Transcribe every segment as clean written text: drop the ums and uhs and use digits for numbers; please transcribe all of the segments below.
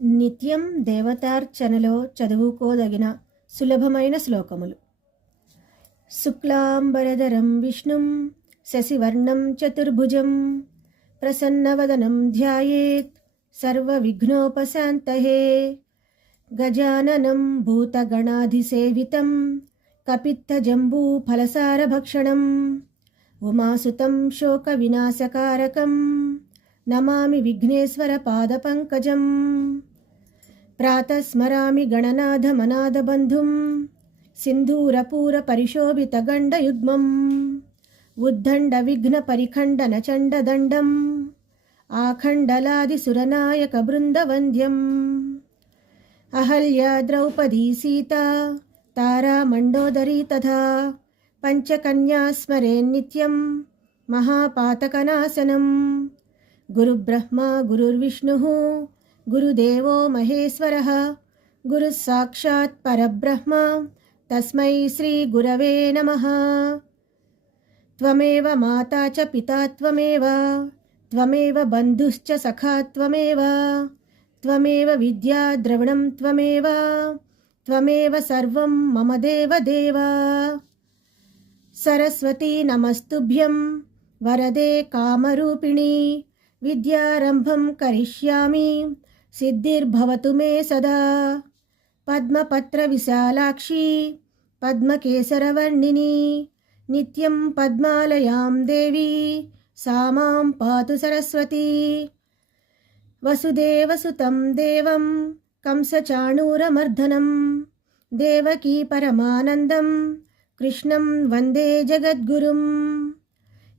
నిత్యం దేవతార్చనలో చదువుకోదగిన సులభమైన శ్లోకములు. శుక్లాంబరధరం విష్ణుం శశివర్ణం చతుర్భుజం ప్రసన్నవదనం ధ్యాయేత్ సర్వవిఘ్నోపశాంతయే. గజాననం భూతగణాధిసేవితం కపిత్తజంబూఫలసారభక్షణం ఉమాసుతం శోకవినాశకారకం నమామి విఘ్నేశ్వర పాదపంకజం. ప్రాతస్మరామి గణనాథమనాథబంధుం సింధూరపూరపరిశోభితగండయుగ్మం ఉద్దండవిఘ్నపరిఖండనచండదండం ఆఖండలాదిసురనాయకబృందవంద్యం. అహల్యా ద్రౌపదీ సీతా తారా మండోదరీ తథా పంచకన్యా స్మరేన్నిత్యం మహాపాతకనాశనం. గురుబ్రహ్మ గురుర్విష్ణుః గురుదేవో మహేశ్వరః గురుః సాక్షాత్ పరబ్రహ్మ తస్మై శ్రీ గురవే నమః. త్వమేవ మాతా చ పితా త్వమేవ త్వమేవ బంధుశ్చ సఖా త్వమేవ త్వమేవ విద్యా ద్రవిణం త్వమేవ త్వమేవ సర్వం మమ దేవదేవ. సరస్వతీ నమస్తుభ్యం వరదే కామరూపిణి విద్యారంభం కరిష్యామి సిద్ధిర్భవతు మే సదా. పద్మపత్ర విశాలాక్షి పద్మకేసరవర్ణిని నిత్యం పద్మాలయాం దేవి సా మాం పాతు సరస్వతి. వసుదేవసుతం దేవం కంసచాణూరమర్దనం దేవకీ పరమానందం కృష్ణం వందే జగద్గురుం.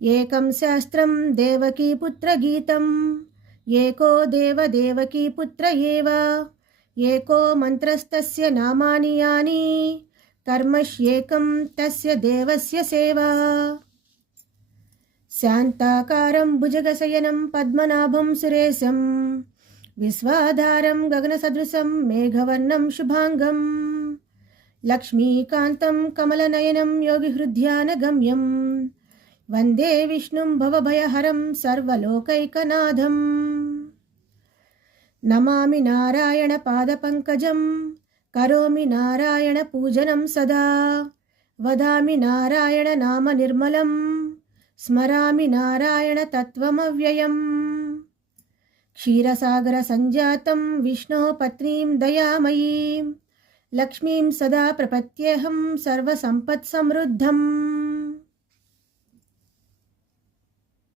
ఏకం శాస్త్రం దేవకీపుత్రగీతం ఏకో దేవదేవకీపుత్ర ఏవ ఏకో మంత్రస్తస్య నామాని యాని కర్మష్యేకం తస్య దేవస్య సేవా. శాంతాకారం భుజగశయనం పద్మనాభం సురేశం విశ్వాధారం గగనసదృశం మేఘవర్ణం శుభాంగం లక్ష్మీకాంతం కమలనయనం యోగిహృద్యానగమ్యం వందే విష్ణుం భవభయహరం సర్వలోకైకనాథం. నమామి నారాయణ పాదపంకజం కరోమి నారాయణ పూజనం సదా వదామి నారాయణ నామ నిర్మలం స్మరామి నారాయణ తత్వమవ్యయం. క్షీరసాగర సంజాతం విష్ణో పత్నీం దయామయీం లక్ష్మీం సదా ప్రపత్యేహం సర్వసంపత్సమృద్ధం.